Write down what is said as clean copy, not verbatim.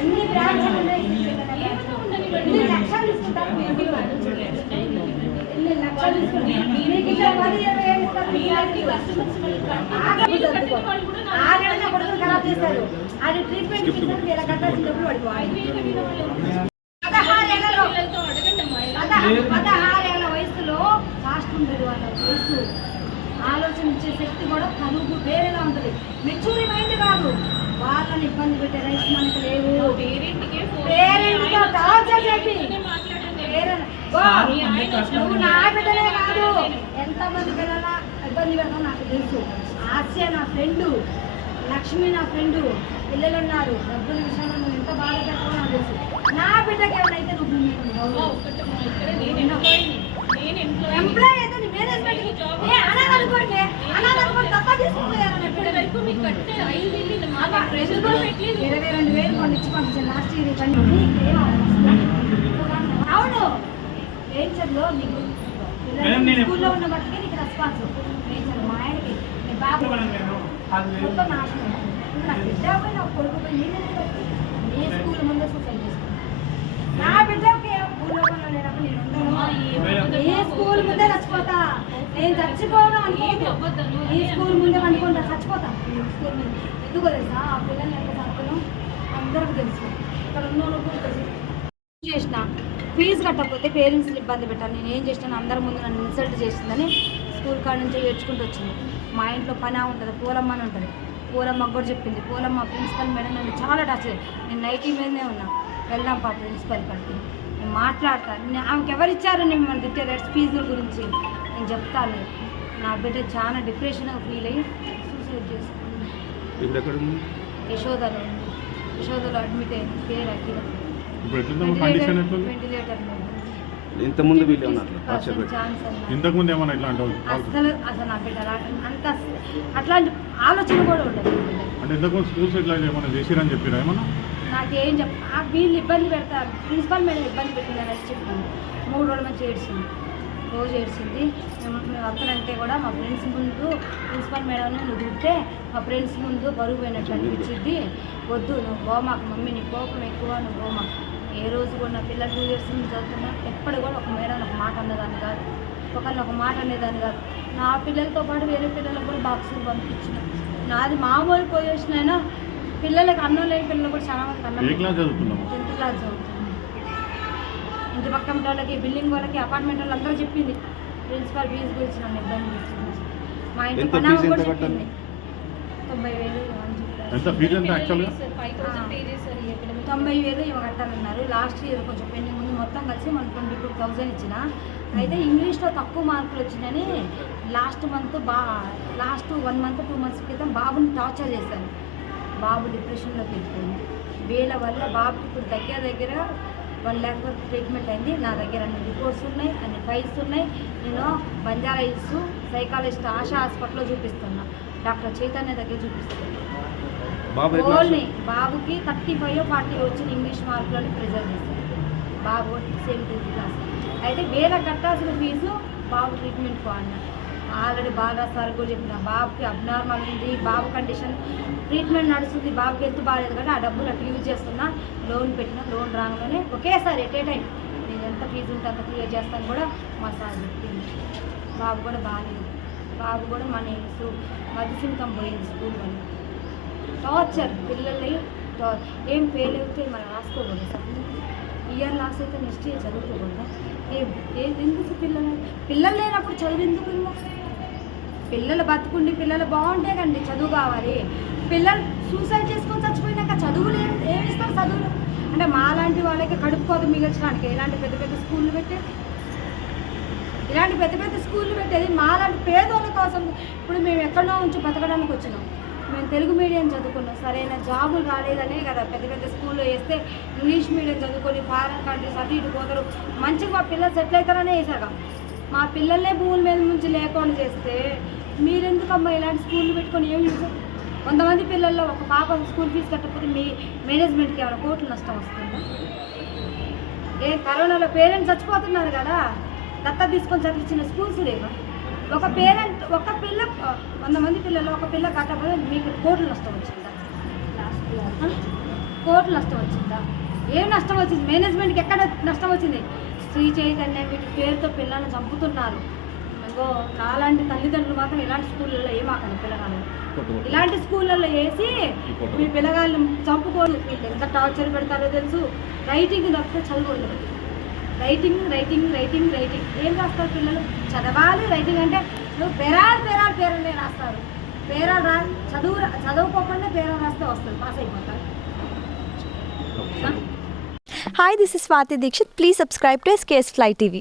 ఎన్ని బ్రాంచ్లు ఉన్నాయి, ఎన్ని లక్షలు తీసుకుంటారు మీరు, ఎన్ని లక్షలు తీసుకుంటారు మీకు ఇట్లా 10-20 ఆగడగా కొడుకులు ఖరాబ్ చేస్తారు. అది ట్రీట్మెంట్ ఇస్తారు, ఇలా కట్టాల్సిన డబ్బులు పడిపోవాలి. 16 ఏళ్ళ వయసులో ఫాస్ట్ ఉంటుంది వాళ్ళ వయసు, ఆలోచించే శక్తి కూడా కనుగు వేరేలా ఉంటుంది. మెచ్యూరి మైండ్ కాదు, వాళ్ళని ఇబ్బంది పెట్టే రైట్స్ మనకు లేవు. పేరెంట్తో టార్చర్ చేసి నువ్వు నా బిడ్డలే కాదు ఎంతమంది పిల్లల ఇబ్బంది పెడతావు నాకు తెలుసు. ఆస్య నా ఫ్రెండు, లక్ష్మి నా ఫ్రెండు, పిల్లలు ఉన్నారు. డబ్బుల విషయంలో నువ్వు ఎంత బాధ పెట్టావో నాకు తెలుసు. నా బిడ్డకి ఎవరైతే నువ్వు ఎంప్లాయ్ అయితే నీ మేనేజ్మెంట్ అనాలనుకోండి, అనాలనుకోండి తప్ప తీసుకుపోయారు. 22,000 కొన్ని ఇచ్చి పంపించాను లాస్ట్ ఇయర్. అవును మేడ్చర్లో నీకు స్కూల్లో ఉన్న బట్టికి నీకు రెస్పాన్స్ మేడ్చర్ మా ఆయనకి నీ బాబు మొత్తం నాశనం. నా బిడ్డ పోయి నా కొడుకు పోయి నీ స్కూల్ ముందే సూసైడ్ చేసుకున్నాను. నా బిడ్డకి భూలోకంలో లేనప్పుడు నేను ఏ స్కూల్ ముందే చచ్చిపోతా. నేను చచ్చిపోవడం అనుకోవద్దు, ఈ స్కూల్ ముందే అనుకుంటా చచ్చిపోతా. స్కూల్ మీద ఎందుకో తెలుసా, ఆ పిల్లల్ని ఎంత చదువుతానో అందరికీ తెలుసు. ఇక్కడ ఉన్న చేసిన ఫీజు కట్టకపోతే పేరెంట్స్ని ఇబ్బంది పెట్టాను. నేను ఏం చేసినాను, అందరి ముందు నన్ను ఇన్సల్ట్ చేసిందని స్కూల్ కాడ నుంచి ఏడ్చుకుంటూ వచ్చింది. మా ఇంట్లో పని ఉంటుంది, పూలమ్మ అని ఉంటుంది. పూలమ్మకు కూడా చెప్పింది. పూలమ్మ ప్రిన్సిపల్ మేడం నన్ను చాలా టచ్. నేను నైటీ మీదనే ఉన్నా. వెళ్దాం పా ప్రిన్సిపల్ కాడికి, నేను మాట్లాడతాను. ఆమెకి ఎవరిచ్చారు నేను మన తిట్టే రేట్స్ ఫీజుల గురించి నేను చెప్తాను. నా బిడ్డ చాలా డిప్రెషన్గా ఫీల్ అయ్యి సూసైడ్ చేసుకున్నాను. యశోదలో అడ్మిట్ అయింది. పేరు అఖిల. వెంటిలేటర్ ఇంతకుముందు అసలు నా బిడ్డ అంత అట్లాంటి ఆలోచన కూడా ఉండదు. నాకేం వీళ్ళు ఇబ్బంది పెడతారు, ప్రిన్సిపల్ మేడం ఇబ్బంది పెట్టిందని చెప్పాను. 3 రోజుల నుంచి ఏడ్చింది, రోజు ఏడ్చింది. అక్కడంటే కూడా మా ఫ్రెండ్స్ ముందు ప్రిన్సిపల్ మేడం నువ్వు తింటే మా ఫ్రెండ్స్ ముందు బరువు పోయినట్టు అనిపించింది. వద్దు నువ్వు గోమాకు, మమ్మీ నీ కోపం ఎక్కువ, నువ్వు గోమాకు. ఏ రోజు కూడా నా పిల్లలు 2 years నుంచి చదువుతున్నా ఎప్పుడు కూడా ఒక మేడం ఒక మాట అన్నదాన్ని కాదు, ఒకరిని ఒక మాట అనేదాన్ని కాదు. నా పిల్లలతో పాటు వేరే పిల్లలకు కూడా బాక్సులు పంపించిన. నాది మామూలు పొజిషన్ అయినా పిల్లలకి అన్నం లేని పిల్లలు కూడా చాలా మంది అన్నం. 10th క్లాస్ చదువుతున్నాను. ఇంటి పక్కన వాళ్ళకి, బిల్డింగ్ వాళ్ళకి, అపార్ట్మెంట్ వాళ్ళు అందరూ చెప్పింది. ప్రిన్సిపల్ ఫీజు గురించి నన్ను ఇబ్బంది చేస్తుంది. మా ఇంటి పని కూడా చెప్పింది. 90,000 ఇవి కట్టాలన్నారు. లాస్ట్ ఇయర్ కొంచెం పెండింగ్ ఉంది, మొత్తం కలిసి మనం 22,000 ఇచ్చిన. అయితే ఇంగ్లీష్లో తక్కువ మార్కులు వచ్చినాయని లాస్ట్ 1 month 2 months క్రితం బాబుని టార్చర్ చేశాను. బాబు డిప్రెషన్లోకి వెళ్ళిపోయింది. వీళ్ళ వల్ల బాబుకి ఇప్పుడు దగ్గర 1 lakh వరకు ట్రీట్మెంట్ అయింది. నా దగ్గర అన్ని రిపోర్ట్స్ ఉన్నాయి, అన్ని ఫైల్స్ ఉన్నాయి. నేను బంజారా హిల్స్ సైకాలజిస్ట్ ఆశా హాస్పిటల్లో చూపిస్తున్నా, డాక్టర్ చైతన్య దగ్గర చూపిస్తున్నాను. ఓన్లీ బాబుకి 35-40 వచ్చిన ఇంగ్లీష్ మార్కులని ప్రిజర్వ్ చేశారు. బాబు 7th క్లాస్. అయితే వేరే కట్టాల్సిన ఫీజు బాబు ట్రీట్మెంట్ అన్నా. ఆల్రెడీ బాగా సార్ కూడా చెప్పిన బాబుకి అబ్నార్మల్ ఉంది, బాబు కండిషన్ ట్రీట్మెంట్ నడుస్తుంది, బాబుకి హెల్త్ బాగాలేదు కానీ ఆ డబ్బులు అట్లా యూజ్ చేస్తున్నా. లోన్ పెట్టిన, లోన్ రాగానే ఒకేసారి ఎట్ ఏ టైం నేను ఎంత ఫీజు ఉంటే అంత క్లియర్ చేస్తాను కూడా మా సార్ చెప్పింది. బాబు కూడా బాగాలేదు. బాబు కూడా మన మధ్యసింకం పోయింది స్కూల్ వల్ల. టార్చర్ పిల్లల్ని ఏం ఫెయిల్ అయితే మనం రాసుకోకూడదు సార్. ఇయర్ లాస్ అయితే నెక్స్ట్ ఇయర్ చదువుకోకూడదా? ఎందుకు పిల్లలు లేనప్పుడు చదువు ఎందుకు? పిల్లలు బతుకుండి పిల్లలు బాగుంటే కండి చదువు కావాలి. పిల్లలు సూసైడ్ చేసుకొని చచ్చిపోయినాక చదువులు ఏమిస్తారు? చదువులు అంటే మాలాంటి వాళ్ళకి కడుపు కోత మిగల్చడానికి ఇలాంటి పెద్ద పెద్ద స్కూళ్ళు పెట్టేది, ఇలాంటి పెద్ద పెద్ద స్కూళ్ళు పెట్టేది మాలాంటి పేదోళ్ళ కోసం. ఇప్పుడు మేము ఎక్కడో ఉంచి బతకడానికి వచ్చినాం. మేము తెలుగు మీడియం చదువుకున్నాం, సరైన జాబులు రాలేదనే కదా పెద్ద పెద్ద స్కూల్లో వేస్తే ఇంగ్లీష్ మీడియం చదువుకొని ఫారెన్ కంట్రీస్ అటు ఇటు పోతారు, మంచిగా మా పిల్లలు సెటిల్ అవుతారనే వేసాక మా పిల్లలనే భూముల మీద నుంచి లేకుండా చేస్తే మీరెందుకమ్మా ఇలాంటి స్కూళ్ళు పెట్టుకొని ఏం చూసారు? కొంతమంది పిల్లల్లో ఒక పాప స్కూల్ ఫీజు కట్టకపోతే మీ మేనేజ్మెంట్కి ఏమైనా కోట్లు నష్టం వస్తుందా? కరోనాలో పేరెంట్స్ చచ్చిపోతున్నారు కదా, దత్తత తీసుకొని చదివించిన స్కూల్స్ లేవా? ఒక పేరెంట్ ఒక పిల్ల 100 మంది పిల్లలు ఒక పిల్ల కట్టకపోతే మీకు కోట్లు నష్టం వచ్చిందా? కోట్లు నష్టం వచ్చిందా? ఏం నష్టం వచ్చింది? మేనేజ్మెంట్కి ఎక్కడ నష్టం వచ్చింది? శ్రీ చైతన్య వీటి పేరుతో పిల్లల్ని చంపుతున్నారు. ఇంకో నాలాంటి తల్లిదండ్రులు మాత్రం ఇలాంటి స్కూళ్ళల్లో ఏమాకండి పిల్లగాళ్ళు. ఇలాంటి స్కూళ్ళల్లో వేసి మీ పిల్లగాళ్ళు చంపుకోరు. వీళ్ళు ఎంత టార్చర్ పెడతారో తెలుసు. రైటింగ్ తప్పితే చదువు. రైటింగ్ రైటింగ్ రైటింగ్ రైటింగ్ ఏం రాస్తారు పిల్లలు? చదవాలి. రైటింగ్ అంటే నువ్వు పేరాలే రాస్తారు. పేరాలు చదువుకోకుండా పేరాలు రాస్తే వస్తుంది, పాస్ అయిపోతారు. Hi, this is Swati Dikshit. Please subscribe to SKS Fly TV.